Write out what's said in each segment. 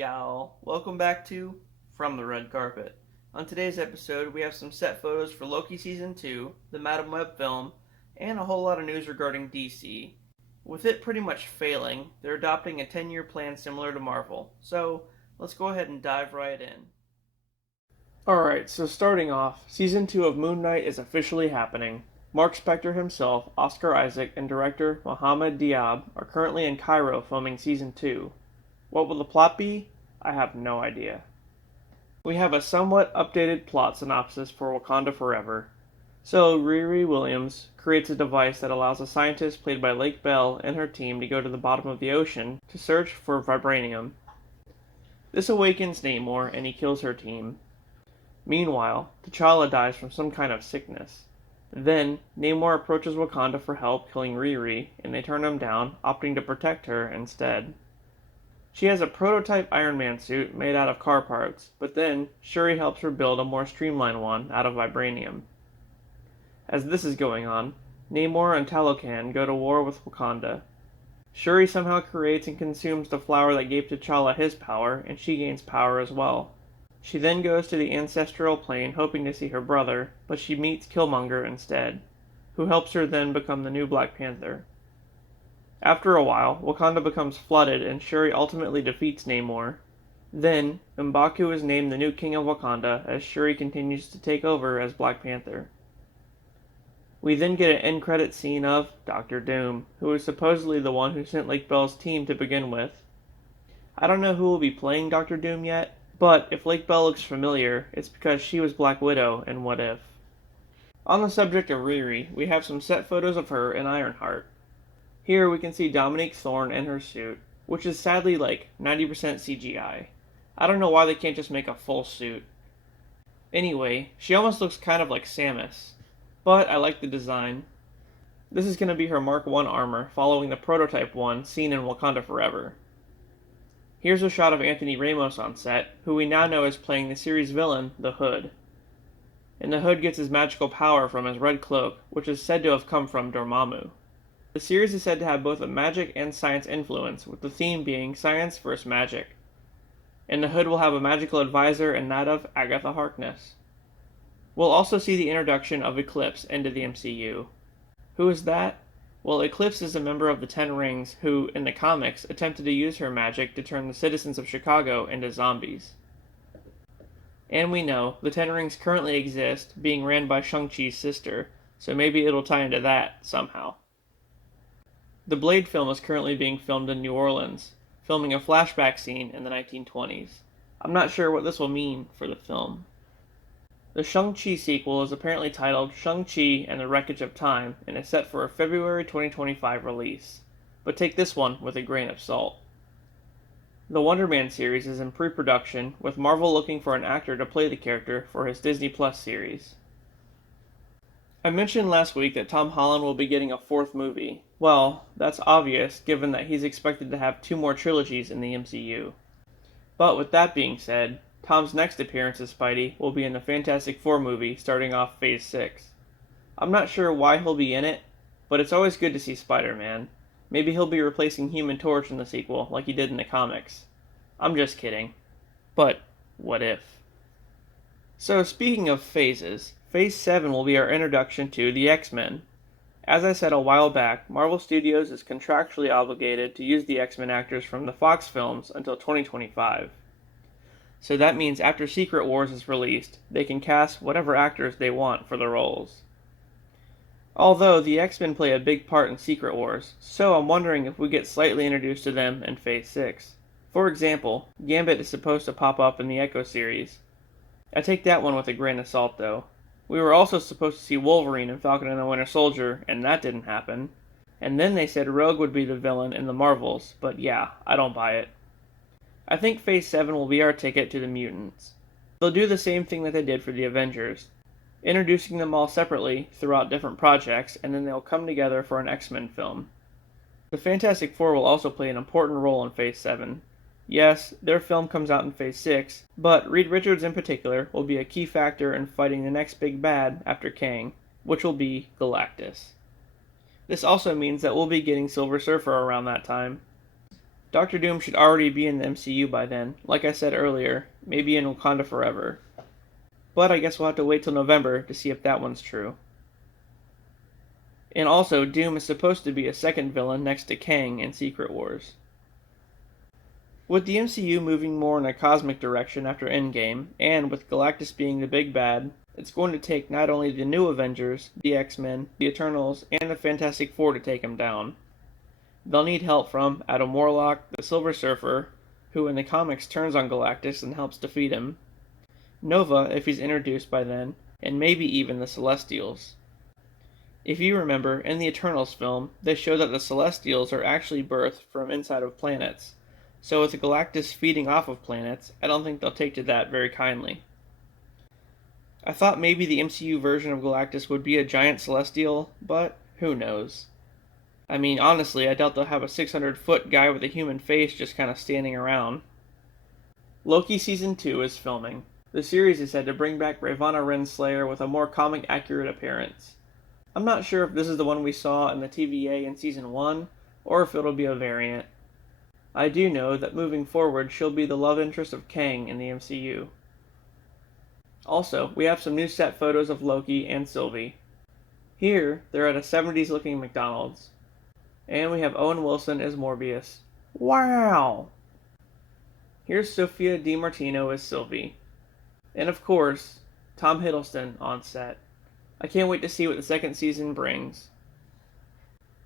y'all? Welcome back to From the Red Carpet. On today's episode, we have some set photos for Loki Season 2, the Madam Web film, and a whole lot of news regarding DC. With it pretty much failing, they're adopting a 10-year plan similar to Marvel. So, let's go ahead and dive right in. Alright, so starting off, Season 2 of Moon Knight is officially happening. Mark Spector himself, Oscar Isaac, and director Mohamed Diab are currently in Cairo filming Season 2. What will the plot be? I have no idea. We have a somewhat updated plot synopsis for Wakanda Forever. So, Riri Williams creates a device that allows a scientist played by Lake Bell and her team to go to the bottom of the ocean to search for vibranium. This awakens Namor and he kills her team. Meanwhile, T'Challa dies from some kind of sickness. Then, Namor approaches Wakanda for help killing Riri, and they turn him down, opting to protect her instead. She has a prototype Iron Man suit made out of car parts, but then Shuri helps her build a more streamlined one out of vibranium. As this is going on, Namor and Talocan go to war with Wakanda. Shuri somehow creates and consumes the flower that gave T'Challa his power, and she gains power as well. She then goes to the ancestral plane hoping to see her brother, but she meets Killmonger instead, who helps her then become the new Black Panther. After a while, Wakanda becomes flooded and Shuri ultimately defeats Namor. Then, M'Baku is named the new king of Wakanda as Shuri continues to take over as Black Panther. We then get an end credit scene of Dr. Doom, who is supposedly the one who sent Lake Bell's team to begin with. I don't know who will be playing Dr. Doom yet, but if Lake Bell looks familiar, it's because she was Black Widow in What If. On the subject of Riri, we have some set photos of her in Ironheart. Here we can see Dominique Thorne in her suit, which is sadly like 90% CGI. I don't know why they can't just make a full suit. Anyway, she almost looks kind of like Samus, but I like the design. This is going to be her Mark I armor, following the prototype one seen in Wakanda Forever. Here's a shot of Anthony Ramos on set, who we now know is playing the series villain, the Hood. And the Hood gets his magical power from his red cloak, which is said to have come from Dormammu. The series is said to have both a magic and science influence, with the theme being science versus magic. And the Hood will have a magical advisor and that of Agatha Harkness. We'll also see the introduction of Eclipse into the MCU. Who is that? Well, Eclipse is a member of the Ten Rings who, in the comics, attempted to use her magic to turn the citizens of Chicago into zombies. And we know the Ten Rings currently exist, being ran by Shang-Chi's sister, so maybe it'll tie into that somehow. The Blade film is currently being filmed in New Orleans, filming a flashback scene in the 1920s. I'm not sure what this will mean for the film. The Shang-Chi sequel is apparently titled Shang-Chi and the Wreckage of Time and is set for a February 2025 release, but take this one with a grain of salt. The Wonder Man series is in pre-production, with Marvel looking for an actor to play the character for his Disney Plus series. I mentioned last week that Tom Holland will be getting a fourth movie. Well, that's obvious given that he's expected to have 2 more trilogies in the MCU. But with that being said, Tom's next appearance as Spidey will be in the Fantastic Four movie starting off Phase 6. I'm not sure why he'll be in it, but it's always good to see Spider-Man. Maybe he'll be replacing Human Torch in the sequel like he did in the comics. I'm just kidding. But what if? So speaking of phases, Phase 7 will be our introduction to the X-Men. As I said a while back, Marvel Studios is contractually obligated to use the X-Men actors from the Fox films until 2025. So that means after Secret Wars is released, they can cast whatever actors they want for the roles. Although the X-Men play a big part in Secret Wars, so I'm wondering if we get slightly introduced to them in Phase 6. For example, Gambit is supposed to pop up in the Echo series. I take that one with a grain of salt though. We were also supposed to see Wolverine and Falcon and the Winter Soldier, and that didn't happen. And then they said Rogue would be the villain in the Marvels, but yeah, I don't buy it. I think Phase 7 will be our ticket to the mutants. They'll do the same thing that they did for the Avengers, introducing them all separately throughout different projects, and then they'll come together for an X-Men film. The Fantastic Four will also play an important role in Phase 7. Yes, their film comes out in Phase 6, but Reed Richards in particular will be a key factor in fighting the next big bad after Kang, which will be Galactus. This also means that we'll be getting Silver Surfer around that time. Doctor Doom should already be in the MCU by then, like I said earlier, maybe in Wakanda Forever. But I guess we'll have to wait till November to see if that one's true. And also, Doom is supposed to be a second villain next to Kang in Secret Wars. With the MCU moving more in a cosmic direction after Endgame, and with Galactus being the big bad, it's going to take not only the new Avengers, the X-Men, the Eternals, and the Fantastic Four to take him down. They'll need help from Adam Warlock, the Silver Surfer, who in the comics turns on Galactus and helps defeat him, Nova if he's introduced by then, and maybe even the Celestials. If you remember, in the Eternals film, they show that the Celestials are actually birthed from inside of planets, so with Galactus feeding off of planets, I don't think they'll take to that very kindly. I thought maybe the MCU version of Galactus would be a giant Celestial, but who knows. I mean, honestly, I doubt they'll have a 600-foot guy with a human face just kind of standing around. Loki Season 2 is filming. The series is said to bring back Ravonna Renslayer with a more comic-accurate appearance. I'm not sure if this is the one we saw in the TVA in Season 1, or if it'll be a variant. I do know that moving forward she'll be the love interest of Kang in the MCU. Also, we have some new set photos of Loki and Sylvie. Here, they're at a 70s-looking McDonald's. And we have Owen Wilson as Morbius. Wow! Here's Sophia DiMartino as Sylvie. And of course, Tom Hiddleston on set. I can't wait to see what the second season brings.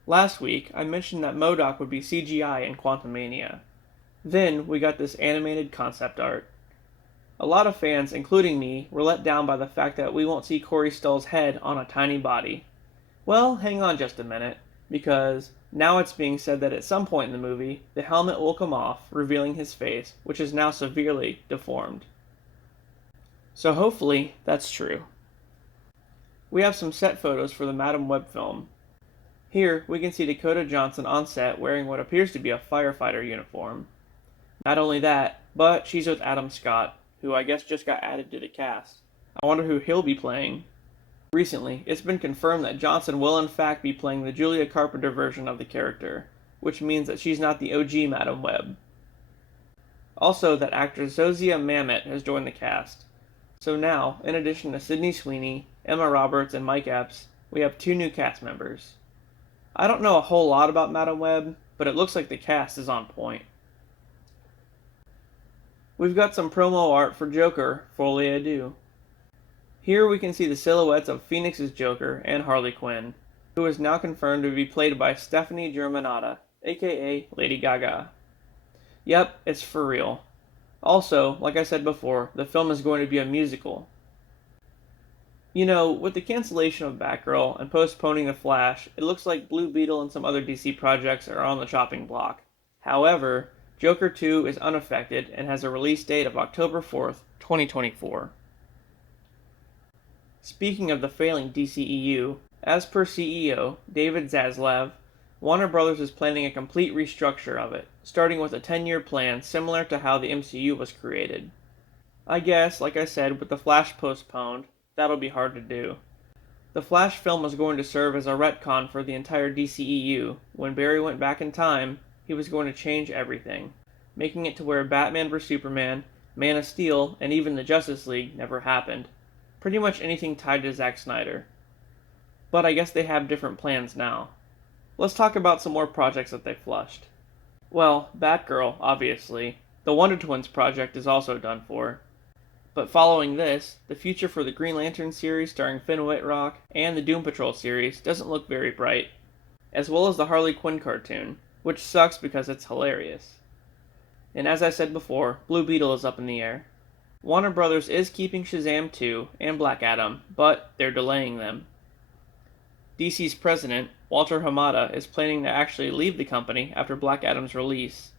Last week, I mentioned that M.O.D.O.K would be CGI in Quantum Mania. Then, we got this animated concept art. A lot of fans, including me, were let down by the fact that we won't see Corey Stoll's head on a tiny body. Well, hang on just a minute, because now it's being said that at some point in the movie, the helmet will come off, revealing his face, which is now severely deformed. So hopefully, that's true. We have some set photos for the Madam Webb film. Here, we can see Dakota Johnson on set wearing what appears to be a firefighter uniform. Not only that, but she's with Adam Scott, who I guess just got added to the cast. I wonder who he'll be playing. Recently, it's been confirmed that Johnson will in fact be playing the Julia Carpenter version of the character, which means that she's not the OG Madam Webb. Also, that actress Zosia Mamet has joined the cast. So now, in addition to Sydney Sweeney, Emma Roberts, and Mike Epps, we have 2 new cast members. I don't know a whole lot about Madam Webb, but it looks like the cast is on point. We've got some promo art for Joker, Folie A Deux. Here we can see the silhouettes of Phoenix's Joker and Harley Quinn, who is now confirmed to be played by Stephanie Germanotta, aka Lady Gaga. Yep, it's for real. Also, like I said before, the film is going to be a musical. You know, with the cancellation of Batgirl and postponing The Flash, it looks like Blue Beetle and some other DC projects are on the chopping block. However, Joker 2 is unaffected and has a release date of October 4th, 2024. Speaking of the failing DCEU, as per CEO David Zaslav, Warner Bros. Is planning a complete restructure of it, starting with a 10-year plan similar to how the MCU was created. I guess, like I said, with The Flash postponed, that'll be hard to do. The Flash film was going to serve as a retcon for the entire DCEU. When Barry went back in time, he was going to change everything, making it to where Batman vs Superman, Man of Steel, and even the Justice League never happened. Pretty much anything tied to Zack Snyder. But I guess they have different plans now. Let's talk about some more projects that they flushed. Well, Batgirl, obviously. The Wonder Twins project is also done for. But following this, the future for the Green Lantern series starring Finn Wittrock and the Doom Patrol series doesn't look very bright, as well as the Harley Quinn cartoon, which sucks because it's hilarious. And as I said before, Blue Beetle is up in the air. Warner Bros. Is keeping Shazam 2 and Black Adam, but they're delaying them. DC's president, Walter Hamada, is planning to actually leave the company after Black Adam's release,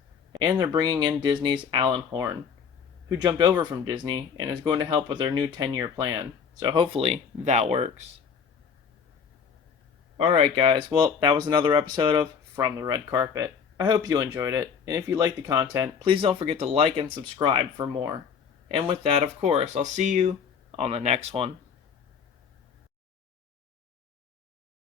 and they're bringing in Disney's Alan Horn, who jumped over from Disney and is going to help with their new 10-year plan, so hopefully that works. Alright guys, well, that was another episode of From the Red Carpet. I hope you enjoyed it, and if you like the content, please don't forget to like and subscribe for more. And with that, of course, I'll see you on the next one.